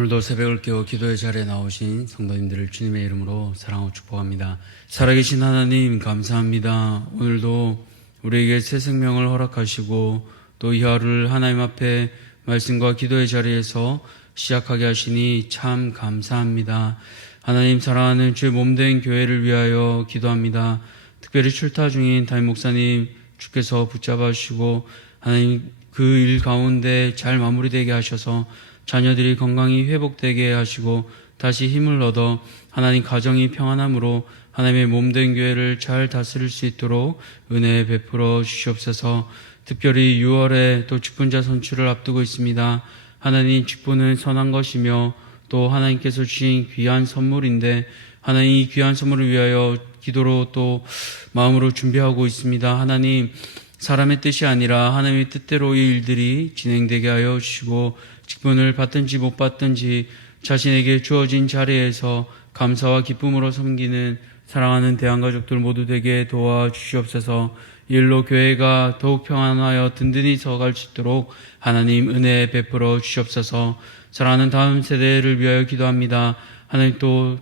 오늘도 새벽을 깨워 기도의 자리에 나오신 성도님들을 주님의 이름으로 사랑하고 축복합니다. 살아계신 하나님 감사합니다. 오늘도 우리에게 새 생명을 허락하시고 또 이 하루를 하나님 앞에 말씀과 기도의 자리에서 시작하게 하시니 참 감사합니다. 하나님 사랑하는 주의 몸된 교회를 위하여 기도합니다. 특별히 출타 중인 담임 목사님 주께서 붙잡아 주시고 하나님 그 일 가운데 잘 마무리되게 하셔서 자녀들이 건강히 회복되게 하시고 다시 힘을 얻어 하나님 가정이 평안함으로 하나님의 몸된 교회를 잘 다스릴 수 있도록 은혜 베풀어 주시옵소서. 특별히 6월에 또 직분자 선출을 앞두고 있습니다. 하나님 직분은 선한 것이며 또 하나님께서 주신 귀한 선물인데 하나님 이 귀한 선물을 위하여 기도로 또 마음으로 준비하고 있습니다. 하나님 사람의 뜻이 아니라 하나님의 뜻대로 이 일들이 진행되게 하여 주시고 직분을 받든지 못 받든지 자신에게 주어진 자리에서 감사와 기쁨으로 섬기는 사랑하는 대한가족들 모두 되게 도와주시옵소서. 이 일로 교회가 더욱 평안하여 든든히 서갈 수 있도록 하나님 은혜 베풀어 주시옵소서. 사랑하는 다음 세대를 위하여 기도합니다. 하나님 또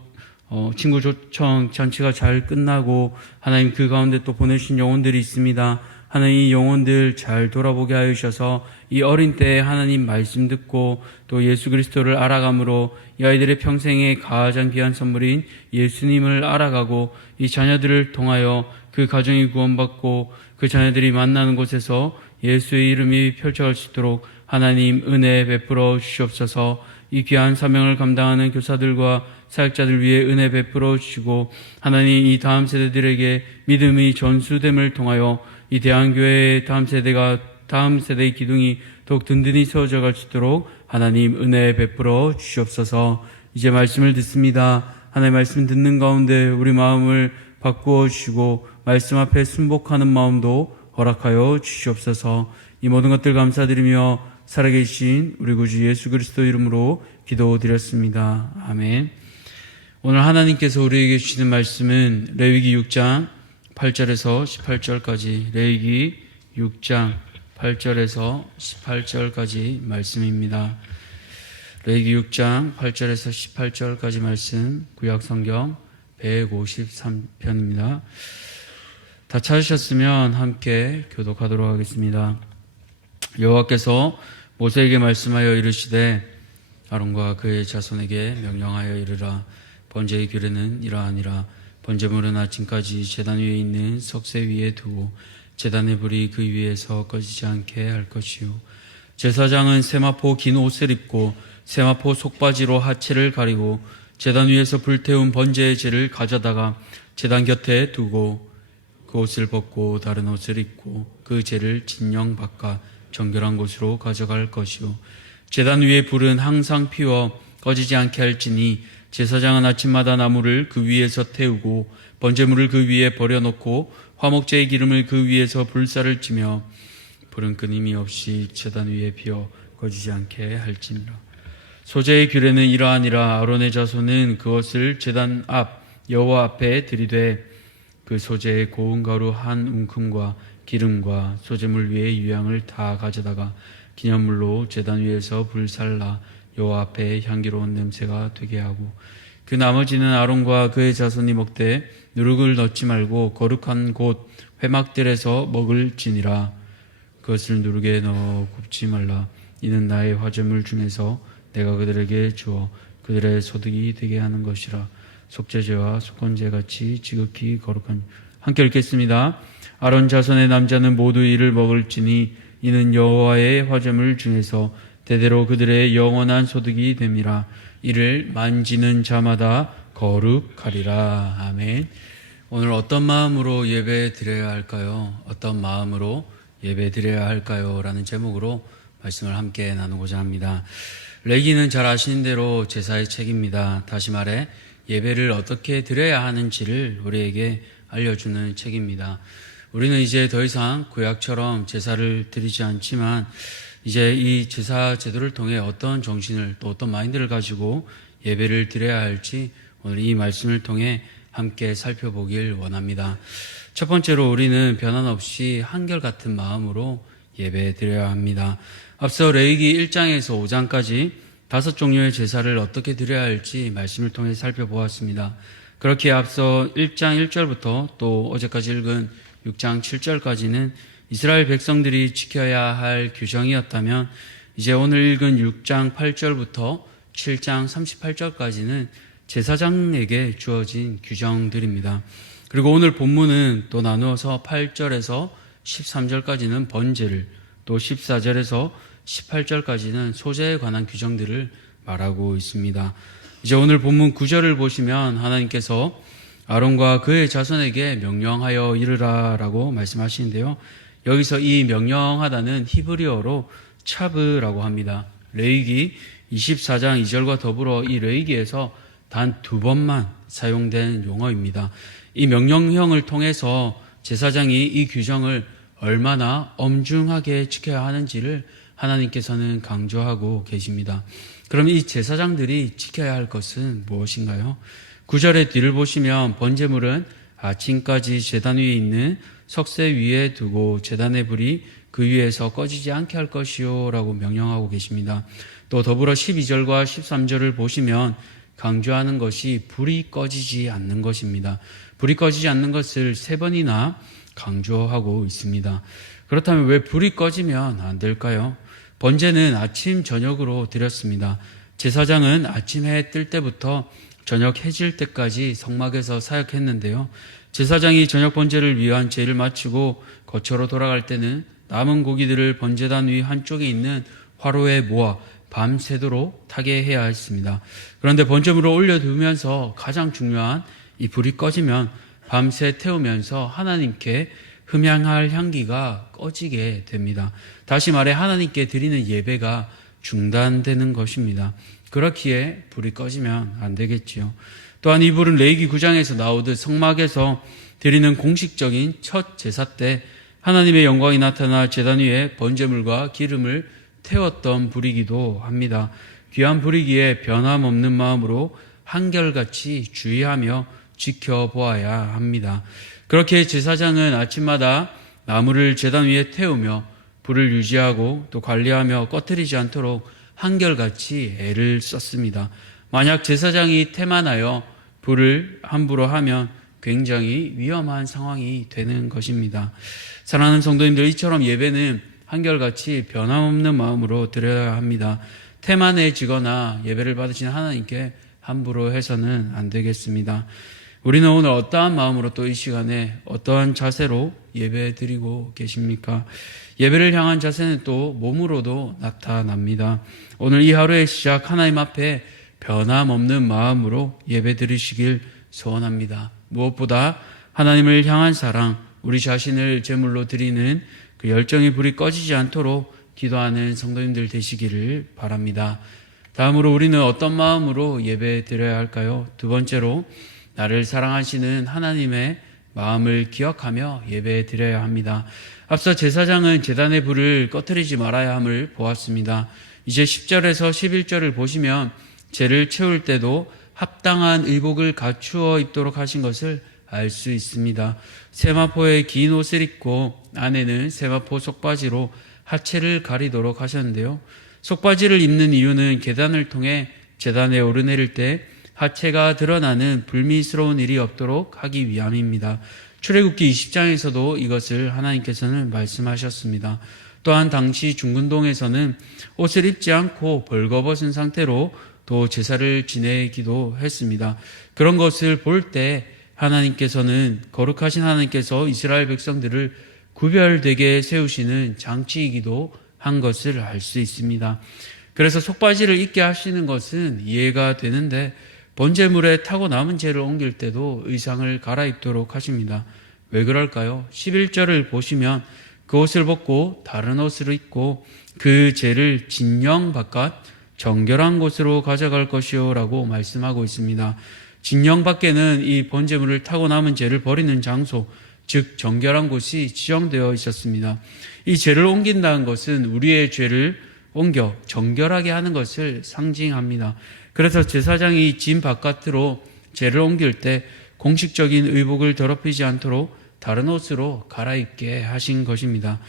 친구 초청 잔치가 잘 끝나고 하나님 그 가운데 또 보내주신 영혼들이 있습니다. 하나님 이 영혼들 잘 돌아보게 하여 주셔서 이 어린 때에 하나님 말씀 듣고 또 예수 그리스도를 알아감으로 이 아이들의 평생의 가장 귀한 선물인 예수님을 알아가고 이 자녀들을 통하여 그 가정이 구원받고 그 자녀들이 만나는 곳에서 예수의 이름이 펼쳐갈 수 있도록 하나님 은혜 베풀어 주시옵소서. 이 귀한 사명을 감당하는 교사들과 사역자들 위해 은혜 베풀어 주시고 하나님 이 다음 세대들에게 믿음의 전수됨을 통하여 이 대한교회의 다음 세대의 기둥이 더욱 든든히 세워져 갈 수 있도록 하나님 은혜 베풀어 주시옵소서. 이제 말씀을 듣습니다. 하나님 말씀 듣는 가운데 우리 마음을 바꾸어 주시고 말씀 앞에 순복하는 마음도 허락하여 주시옵소서. 이 모든 것들 감사드리며 살아계신 우리 구주 예수 그리스도 이름으로 기도드렸습니다. 아멘. 오늘 하나님께서 우리에게 주시는 말씀은 레위기 6장 8절에서 18절까지 레위기 6장 8절에서 18절까지 말씀입니다. 레위기 6장 8절에서 18절까지 말씀 구약성경 153편입니다. 다 찾으셨으면 함께 교독하도록 하겠습니다. 여호와께서 모세에게 말씀하여 이르시되 아론과 그의 자손에게 명령하여 이르라. 번제의 규례는 이러하니라. 번제물은 아침까지 제단 위에 있는 석쇠 위에 두고 제단의 불이 그 위에서 꺼지지 않게 할 것이요. 제사장은 세마포 긴 옷을 입고 세마포 속바지로 하체를 가리고 제단 위에서 불태운 번제의 재를 가져다가 제단 곁에 두고 그 옷을 벗고 다른 옷을 입고 그 재를 진영 바깥 정결한 곳으로 가져갈 것이요. 제단 위에 불은 항상 피워 꺼지지 않게 할지니 제사장은 아침마다 나무를 그 위에서 태우고 번제물을 그 위에 버려놓고 화목제의 기름을 그 위에서 불사를 찌며 불은 끊임이 없이 제단 위에 피어 꺼지지 않게 할지니라. 소제의 규례는 이러하니라. 아론의 자손은 그것을 제단 앞 여호와 앞에 들이되 그 소제의 고운 가루 한 움큼과 기름과 소제물 위에 유향을 다 가져다가 기념물로 제단 위에서 불살라 여호와 앞에 향기로운 냄새가 되게 하고 그 나머지는 아론과 그의 자손이 먹되 누룩을 넣지 말고 거룩한 곳 회막들에서 먹을지니라. 그것을 누룩에 넣어 굽지 말라. 이는 나의 화제물 중에서 내가 그들에게 주어 그들의 소득이 되게 하는 것이라. 속죄제와 속건제 같이 지극히 거룩한. 함께 읽겠습니다. 아론 자손의 남자는 모두 이를 먹을지니 이는 여호와의 화제물 중에서 대대로 그들의 영원한 소득이 됨이라. 이를 만지는 자마다 거룩하리라. 아멘. 오늘 어떤 마음으로 예배 드려야 할까요? 어떤 마음으로 예배 드려야 할까요? 라는 제목으로 말씀을 함께 나누고자 합니다. 레위기는 잘 아시는 대로 제사의 책입니다. 다시 말해 예배를 어떻게 드려야 하는지를 우리에게 알려주는 책입니다. 우리는 이제 더 이상 구약처럼 제사를 드리지 않지만 이제 이 제사 제도를 통해 어떤 정신을 또 어떤 마인드를 가지고 예배를 드려야 할지 오늘 이 말씀을 통해 함께 살펴보길 원합니다. 첫 번째로 우리는 변함없이 한결같은 마음으로 예배 드려야 합니다. 앞서 레위기 1장에서 5장까지 5 종류의 제사를 어떻게 드려야 할지 말씀을 통해 살펴보았습니다. 그렇게 앞서 1장 1절부터 또 어제까지 읽은 6장 7절까지는 이스라엘 백성들이 지켜야 할 규정이었다면, 이제 오늘 읽은 6장 8절부터 7장 38절까지는 제사장에게 주어진 규정들입니다. 그리고 오늘 본문은 또 나누어서 8절에서 13절까지는 번제를, 또 14절에서 18절까지는 소제에 관한 규정들을 말하고 있습니다. 이제 오늘 본문 9절을 보시면 하나님께서 아론과 그의 자손에게 명령하여 이르라라고 말씀하시는데요. 여기서 이 명령하다는 히브리어로 차브라고 합니다. 레위기 24장 2절과 더불어 이 레위기에서 단 2번만 사용된 용어입니다. 이 명령형을 통해서 제사장이 이 규정을 얼마나 엄중하게 지켜야 하는지를 하나님께서는 강조하고 계십니다. 그럼 이 제사장들이 지켜야 할 것은 무엇인가요? 9절의 뒤를 보시면 번제물은 아침까지 제단 위에 있는 석쇠 위에 두고 제단의 불이 그 위에서 꺼지지 않게 할 것이요 라고 명령하고 계십니다. 또 더불어 12절과 13절을 보시면 강조하는 것이 불이 꺼지지 않는 것입니다. 불이 꺼지지 않는 것을 3번이나 강조하고 있습니다. 그렇다면 왜 불이 꺼지면 안 될까요? 번제는 아침 저녁으로 드렸습니다. 제사장은 아침 해 뜰 때부터 저녁 해질 때까지 성막에서 사역했는데요. 제사장이 저녁 번제를 위한 제를 마치고 거처로 돌아갈 때는 남은 고기들을 번제단 위 한쪽에 있는 화로에 모아 밤새도록 타게 해야 했습니다. 그런데 번제물을 올려두면서 가장 중요한 이 불이 꺼지면 밤새 태우면서 하나님께 흠향할 향기가 꺼지게 됩니다. 다시 말해 하나님께 드리는 예배가 중단되는 것입니다. 그렇기에 불이 꺼지면 안 되겠지요. 또한 이 불은 레위기 9장에서 나오듯 성막에서 드리는 공식적인 첫 제사 때 하나님의 영광이 나타나 제단 위에 번제물과 기름을 태웠던 불이기도 합니다. 귀한 불이기에 변함없는 마음으로 한결같이 주의하며 지켜보아야 합니다. 그렇게 제사장은 아침마다 나무를 제단 위에 태우며 불을 유지하고 또 관리하며 꺼뜨리지 않도록 한결같이 애를 썼습니다. 만약 제사장이 태만하여 불을 함부로 하면 굉장히 위험한 상황이 되는 것입니다. 사랑하는 성도님들, 이처럼 예배는 한결같이 변함없는 마음으로 드려야 합니다. 태만해지거나 예배를 받으신 하나님께 함부로 해서는 안 되겠습니다. 우리는 오늘 어떠한 마음으로 또 이 시간에 어떠한 자세로 예배 드리고 계십니까? 예배를 향한 자세는 또 몸으로도 나타납니다. 오늘 이 하루의 시작 하나님 앞에 변함없는 마음으로 예배 드리시길 소원합니다. 무엇보다 하나님을 향한 사랑, 우리 자신을 제물로 드리는 그 열정의 불이 꺼지지 않도록 기도하는 성도님들 되시기를 바랍니다. 다음으로 우리는 어떤 마음으로 예배 드려야 할까요? 두 번째로 나를 사랑하시는 하나님의 마음을 기억하며 예배 드려야 합니다. 앞서 제사장은 제단의 불을 꺼뜨리지 말아야 함을 보았습니다. 이제 10절에서 11절을 보시면 제를 채울 때도 합당한 의복을 갖추어 입도록 하신 것을 알 수 있습니다. 세마포에 긴 옷을 입고 안에는 세마포 속바지로 하체를 가리도록 하셨는데요. 속바지를 입는 이유는 계단을 통해 제단에 오르내릴 때 하체가 드러나는 불미스러운 일이 없도록 하기 위함입니다. 출애굽기 20장에서도 이것을 하나님께서는 말씀하셨습니다. 또한 당시 중근동에서는 옷을 입지 않고 벌거벗은 상태로 또 제사를 지내기도 했습니다. 그런 것을 볼 때 하나님께서는, 거룩하신 하나님께서 이스라엘 백성들을 구별되게 세우시는 장치이기도 한 것을 알 수 있습니다. 그래서 속바지를 입게 하시는 것은 이해가 되는데 번제물에 타고 남은 재를 옮길 때도 의상을 갈아입도록 하십니다. 왜 그럴까요? 11절을 보시면 그 옷을 벗고 다른 옷을 입고 그 재를 진영 바깥 정결한 곳으로 가져갈 것이요 라고 말씀하고 있습니다. 진영 밖에는 이 번제물을 타고 남은 재를 버리는 장소, 즉 정결한 곳이 지정되어 있었습니다. 이 재를 옮긴다는 것은 우리의 죄를 옮겨 정결하게 하는 것을 상징합니다. 그래서 제사장이 진 바깥으로 재를 옮길 때 공식적인 의복을 더럽히지 않도록 다른 옷으로 갈아입게 하신 것입니다.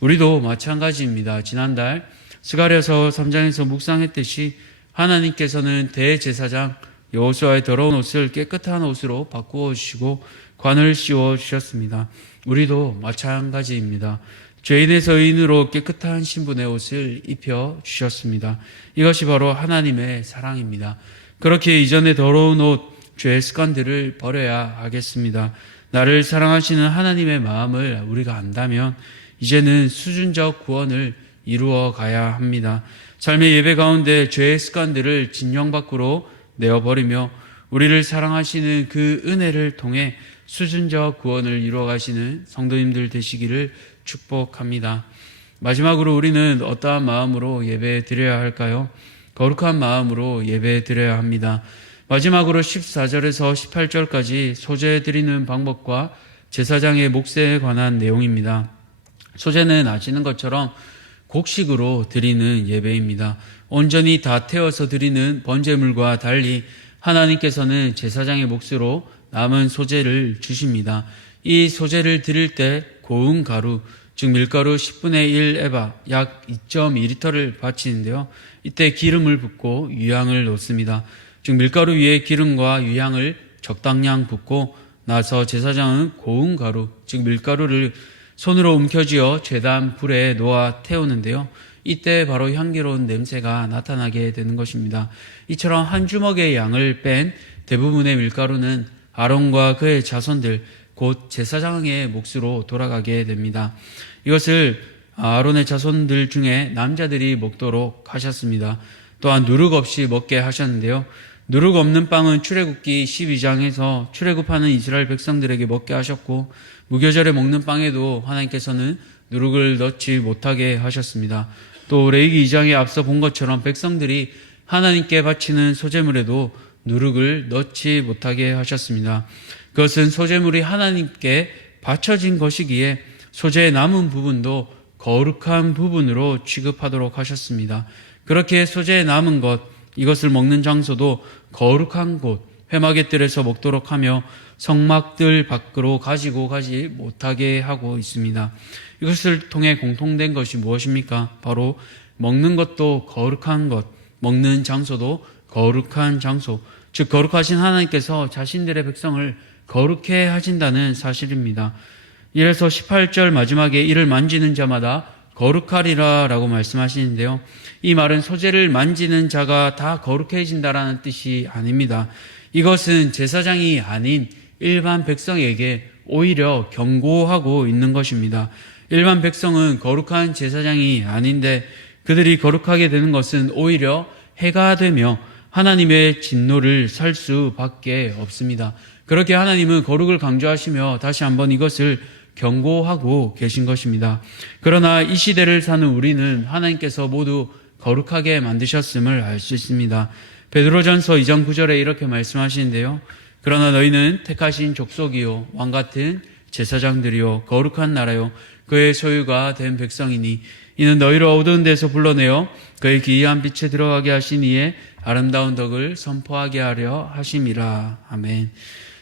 우리도 마찬가지입니다. 지난달 스가랴서 3장에서 묵상했듯이 하나님께서는 대제사장 여호수아의 더러운 옷을 깨끗한 옷으로 바꾸어 주시고 관을 씌워 주셨습니다. 우리도 마찬가지입니다. 죄인에서 의인으로 깨끗한 신분의 옷을 입혀 주셨습니다. 이것이 바로 하나님의 사랑입니다. 그렇게 이전의 더러운 옷, 죄의 습관들을 버려야 하겠습니다. 나를 사랑하시는 하나님의 마음을 우리가 안다면 이제는 수준적 구원을 이루어 가야 합니다. 삶의 예배 가운데 죄의 습관들을 진영 밖으로 내어버리며 우리를 사랑하시는 그 은혜를 통해 수준적 구원을 이루어 가시는 성도님들 되시기를 축복합니다. 마지막으로 우리는 어떠한 마음으로 예배 드려야 할까요? 거룩한 마음으로 예배 드려야 합니다. 마지막으로 14절에서 18절까지 소제 드리는 방법과 제사장의 몫에 관한 내용입니다. 소제는 아시는 것처럼 곡식으로 드리는 예배입니다. 온전히 다 태워서 드리는 번제물과 달리 하나님께서는 제사장의 몫으로 남은 소제를 주십니다. 이 소제를 드릴 때 고운 가루, 즉 밀가루 10분의 1 에바, 약 2.2리터를 바치는데요. 이때 기름을 붓고 유향을 넣습니다. 즉 밀가루 위에 기름과 유향을 적당량 붓고 나서 제사장은 고운 가루, 즉 밀가루를 손으로 움켜쥐어 제단 불에 놓아 태우는데요. 이때 바로 향기로운 냄새가 나타나게 되는 것입니다. 이처럼 한 주먹의 양을 뺀 대부분의 밀가루는 아론과 그의 자손들, 곧 제사장의 몫으로 돌아가게 됩니다. 이것을 아론의 자손들 중에 남자들이 먹도록 하셨습니다. 또한 누룩 없이 먹게 하셨는데요. 누룩 없는 빵은 출애굽기 12장에서 출애굽하는 이스라엘 백성들에게 먹게 하셨고, 무교절에 먹는 빵에도 하나님께서는 누룩을 넣지 못하게 하셨습니다. 또 레위기 2장에 앞서 본 것처럼 백성들이 하나님께 바치는 소제물에도 누룩을 넣지 못하게 하셨습니다. 그것은 소제물이 하나님께 바쳐진 것이기에 소제의 남은 부분도 거룩한 부분으로 취급하도록 하셨습니다. 그렇게 소제의 남은 것, 이것을 먹는 장소도 거룩한 곳, 회막의 뜰에서 먹도록 하며 성막들 밖으로 가지고 가지 못하게 하고 있습니다. 이것을 통해 공통된 것이 무엇입니까? 바로 먹는 것도 거룩한 것, 먹는 장소도 거룩한 장소, 즉 거룩하신 하나님께서 자신들의 백성을 거룩해 하신다는 사실입니다. 이래서 18절 마지막에 이를 만지는 자마다 거룩하리라 라고 말씀하시는데요. 이 말은 소제를 만지는 자가 다 거룩해진다라는 뜻이 아닙니다. 이것은 제사장이 아닌 일반 백성에게 오히려 경고하고 있는 것입니다. 일반 백성은 거룩한 제사장이 아닌데 그들이 거룩하게 되는 것은 오히려 해가 되며 하나님의 진노를 살 수밖에 없습니다. 그렇게 하나님은 거룩을 강조하시며 다시 한번 이것을 경고하고 계신 것입니다. 그러나 이 시대를 사는 우리는 하나님께서 모두 거룩하게 만드셨음을 알 수 있습니다. 베드로전서 2장 9절에 이렇게 말씀하시는데요. 그러나 너희는 택하신 족속이요 왕 같은 제사장들이요 거룩한 나라요 그의 소유가 된 백성이니 이는 너희를 어두운 데서 불러내어 그의 기이한 빛에 들어가게 하신 이의 아름다운 덕을 선포하게 하려 하심이라. 아멘.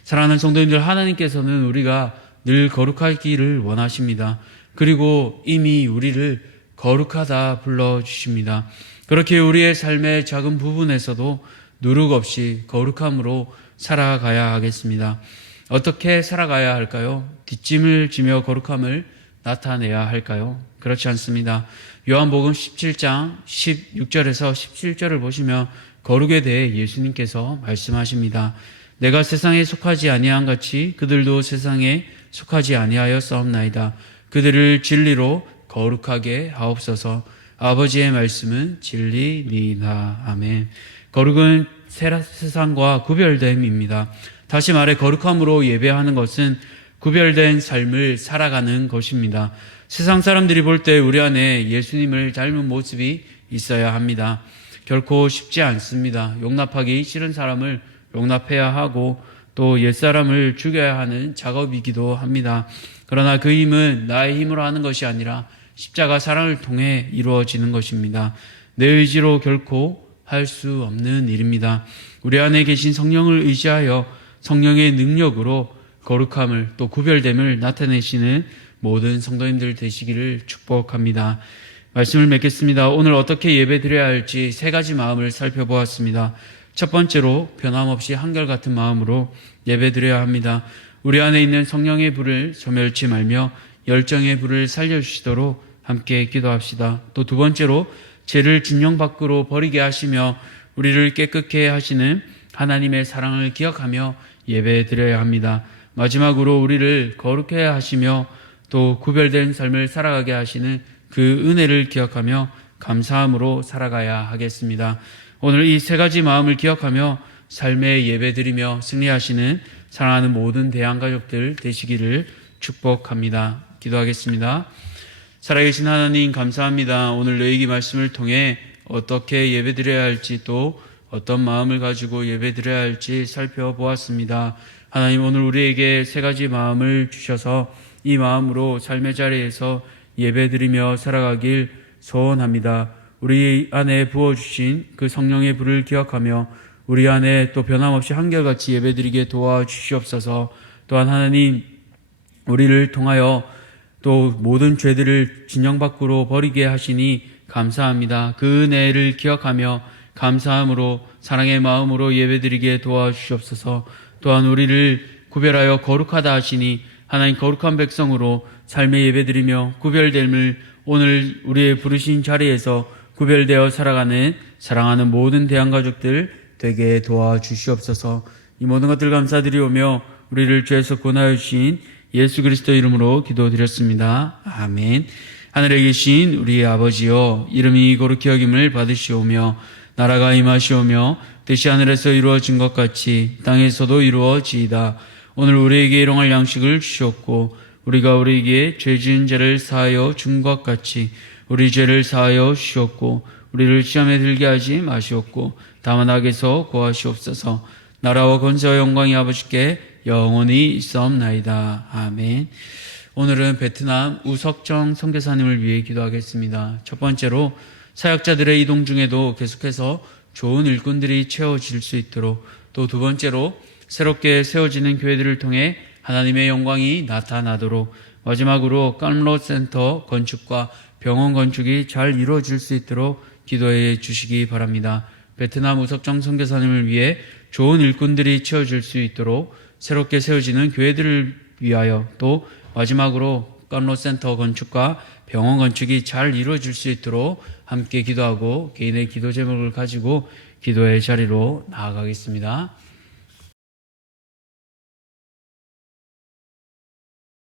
사랑하는 성도님들, 하나님께서는 우리가 늘 거룩하기를 원하십니다. 그리고 이미 우리를 거룩하다 불러주십니다. 그렇게 우리의 삶의 작은 부분에서도 누룩 없이 거룩함으로 살아가야 하겠습니다. 어떻게 살아가야 할까요? 뒷짐을 지며 거룩함을 나타내야 할까요? 그렇지 않습니다. 요한복음 17장 16절에서 17절을 보시면 거룩에 대해 예수님께서 말씀하십니다. 내가 세상에 속하지 아니한 같이 그들도 세상에 속하지 아니하였사옵나이다. 그들을 진리로 거룩하게 하옵소서. 아버지의 말씀은 진리니이다. 아멘. 거룩은 세상과 구별됨입니다. 다시 말해 거룩함으로 예배하는 것은 구별된 삶을 살아가는 것입니다. 세상 사람들이 볼 때 우리 안에 예수님을 닮은 모습이 있어야 합니다. 결코 쉽지 않습니다. 용납하기 싫은 사람을 용납해야 하고 또 옛사람을 죽여야 하는 작업이기도 합니다. 그러나 그 힘은 나의 힘으로 하는 것이 아니라 십자가 사랑을 통해 이루어지는 것입니다. 내 의지로 결코 할 수 없는 일입니다. 우리 안에 계신 성령을 의지하여 성령의 능력으로 거룩함을 또 구별됨을 나타내시는 모든 성도님들 되시기를 축복합니다. 말씀을 맺겠습니다. 오늘 어떻게 예배드려야 할지 세 가지 마음을 살펴보았습니다. 첫 번째로 변함없이 한결같은 마음으로 예배드려야 합니다. 우리 안에 있는 성령의 불을 소멸치 말며 열정의 불을 살려주시도록 함께 기도합시다. 또 두 번째로 죄를 진영 밖으로 버리게 하시며 우리를 깨끗게 하시는 하나님의 사랑을 기억하며 예배드려야 합니다. 마지막으로 우리를 거룩해 하시며 또 구별된 삶을 살아가게 하시는 그 은혜를 기억하며 감사함으로 살아가야 하겠습니다. 오늘 이 세 가지 마음을 기억하며 삶에 예배드리며 승리하시는 사랑하는 모든 대한가족들 되시기를 축복합니다. 기도하겠습니다. 살아계신 하나님 감사합니다. 오늘 너희의 말씀을 통해 어떻게 예배드려야 할지 또 어떤 마음을 가지고 예배드려야 할지 살펴보았습니다. 하나님 오늘 우리에게 세 가지 마음을 주셔서 이 마음으로 삶의 자리에서 예배드리며 살아가길 소원합니다. 우리 안에 부어주신 그 성령의 불을 기억하며 우리 안에 또 변함없이 한결같이 예배드리게 도와주시옵소서. 또한 하나님 우리를 통하여 또 모든 죄들을 진영 밖으로 버리게 하시니 감사합니다. 그 은혜를 기억하며 감사함으로 사랑의 마음으로 예배드리게 도와주시옵소서. 또한 우리를 구별하여 거룩하다 하시니 하나님 거룩한 백성으로 삶의 예배드리며 구별됨을 오늘 우리의 부르신 자리에서 구별되어 살아가는 사랑하는 모든 대한가족들 되게 도와주시옵소서. 이 모든 것들 감사드리오며 우리를 죄에서 구원하여 주신 예수 그리스도 이름으로 기도드렸습니다. 아멘. 하늘에 계신 우리 아버지여, 이름이 거룩히 여김을 받으시오며 나라가 임하시오며 뜻이 하늘에서 이루어진 것 같이 땅에서도 이루어지이다. 오늘 우리에게 일용할 양식을 주시옵고 우리가 우리에게 죄 지은 자를 사하여 준 것 같이 우리 죄를 사하여 주시옵고 우리를 시험에 들게 하지 마시옵고 다만 악에서 구하시옵소서. 나라와 권세와 영광이 아버지께 영원히 있사옵나이다. 아멘. 오늘은 베트남 우석정 선교사님을 위해 기도하겠습니다. 첫 번째로 사역자들의 이동 중에도 계속해서 좋은 일꾼들이 채워질 수 있도록, 또 두 번째로 새롭게 세워지는 교회들을 통해 하나님의 영광이 나타나도록, 마지막으로 깜로 센터 건축과 병원 건축이 잘 이루어질 수 있도록 기도해 주시기 바랍니다. 베트남 우석정 선교사님을 위해 좋은 일꾼들이 채워질 수 있도록 새롭게 세워지는 교회들을 위하여, 또 마지막으로 깜로 센터 건축과 병원 건축이 잘 이루어질 수 있도록 함께 기도하고 개인의 기도 제목을 가지고 기도의 자리로 나아가겠습니다.